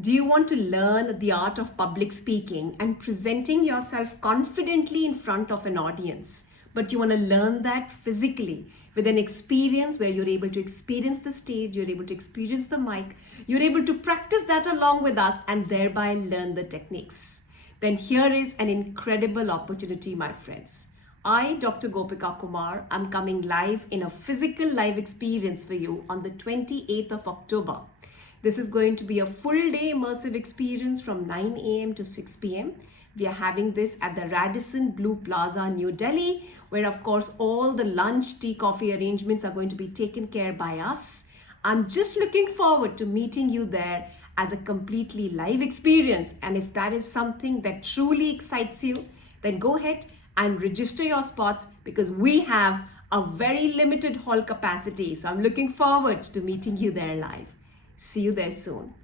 Do you want to learn the art of public speaking and presenting yourself confidently in front of an audience? But you want to learn that physically with an experience where you're able to experience the stage, you're able to experience the mic, you're able to practice that along with us and thereby learn the techniques. Then here is an incredible opportunity, my friends. I, Dr. Gopika Kumar, am coming live in a physical live experience for you on the 28th of October. This is going to be a full day immersive experience from 9 a.m. to 6 p.m. We are having this at the Radisson Blue Plaza, New Delhi, where of course all the lunch, tea, coffee arrangements are going to be taken care by us. I'm just looking forward to meeting you there as a completely live experience. And if that is something that truly excites you, then go ahead and register your spots because we have a very limited hall capacity. So I'm looking forward to meeting you there live. See you there soon.